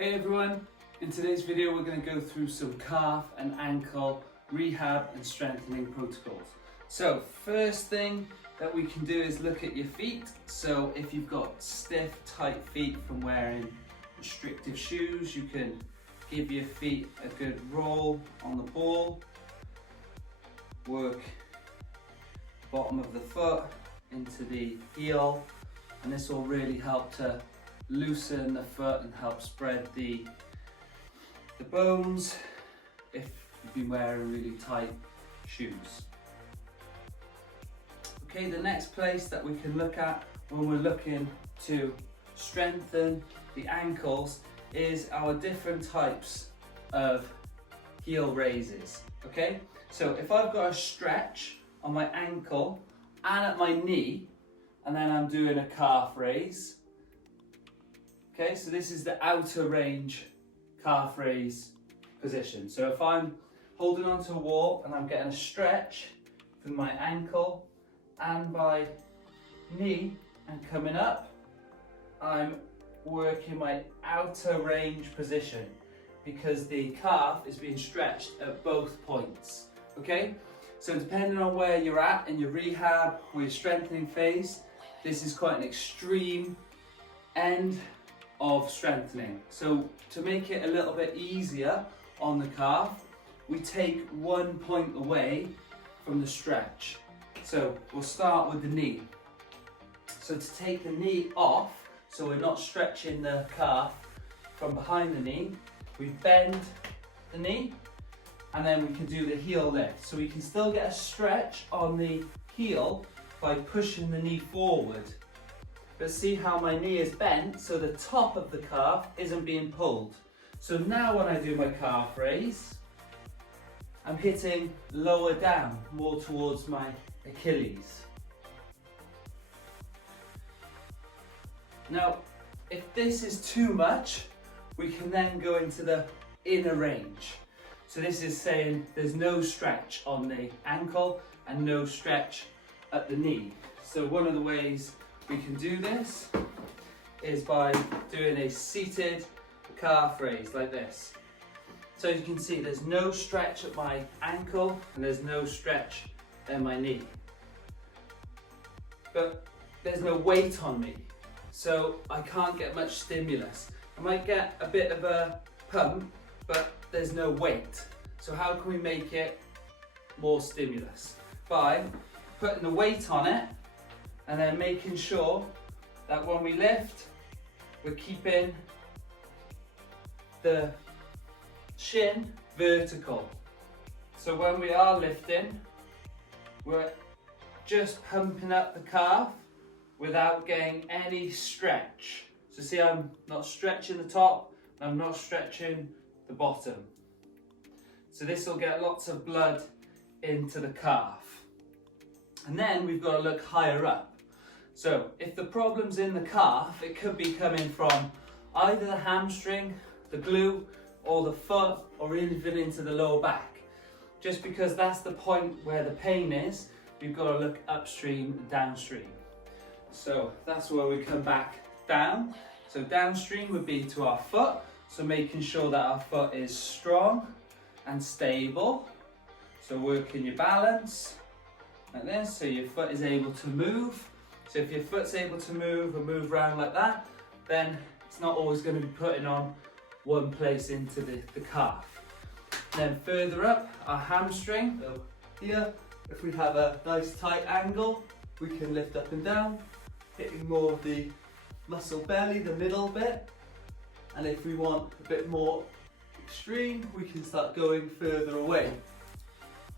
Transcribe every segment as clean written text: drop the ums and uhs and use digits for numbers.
Hey everyone, in today's video we're going to go through some calf and ankle rehab and strengthening protocols. So first thing that we can do is look at your feet. So if you've got stiff, tight feet from wearing restrictive shoes, you can give your feet a good roll on the ball, work bottom of the foot into the heel, and this will really help to loosen the foot and help spread the bones if you've been wearing really tight shoes. Okay, the next place that we can look at when we're looking to strengthen the ankles is our different types of heel raises. Okay, so if I've got a stretch on my ankle and at my knee, and then I'm doing a calf raise. Okay, so this is the outer range calf raise position. So if I'm holding onto a wall and I'm getting a stretch from my ankle and my knee and coming up, I'm working my outer range position because the calf is being stretched at both points. Okay, so depending on where you're at in your rehab or your strengthening phase, this is quite an extreme end of strengthening. So to make it a little bit easier on the calf, we take 1 point away from the stretch. So we'll start with the knee. So to take the knee off, so we're not stretching the calf from behind the knee, we bend the knee and then we can do the heel lift. So we can still get a stretch on the heel by pushing the knee forward. But see how my knee is bent, so the top of the calf isn't being pulled. So now when I do my calf raise, I'm hitting lower down, more towards my Achilles. Now, if this is too much, we can then go into the inner range. So this is saying there's no stretch on the ankle and no stretch at the knee. So one of the ways we can do this is by doing a seated calf raise like this. So as you can see, there's no stretch at my ankle and there's no stretch at my knee. But there's no weight on me, so I can't get much stimulus. I might get a bit of a pump, but there's no weight. So how can we make it more stimulus? By putting the weight on it and then making sure that when we lift, we're keeping the shin vertical. So when we are lifting, we're just pumping up the calf without getting any stretch. So see, I'm not stretching the top, and I'm not stretching the bottom. So this will get lots of blood into the calf. And then we've got to look higher up. So if the problem's in the calf, it could be coming from either the hamstring, the glute, or the foot, or even into the lower back. Just because that's the point where the pain is, we've got to look upstream and downstream. So that's where we come back down. So downstream would be to our foot. So making sure that our foot is strong and stable. So working your balance like this, so your foot is able to move. So if your foot's able to move and move around like that, then it's not always going to be putting on one place into the calf. Then further up, our hamstring. So here, if we have a nice tight angle, we can lift up and down, hitting more of the muscle belly, the middle bit. And if we want a bit more extreme, we can start going further away.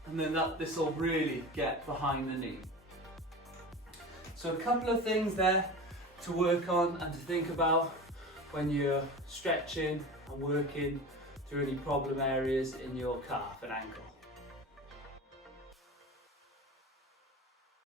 And then this will really get behind the knee. So a couple of things there to work on and to think about when you're stretching and working through any problem areas in your calf and ankle.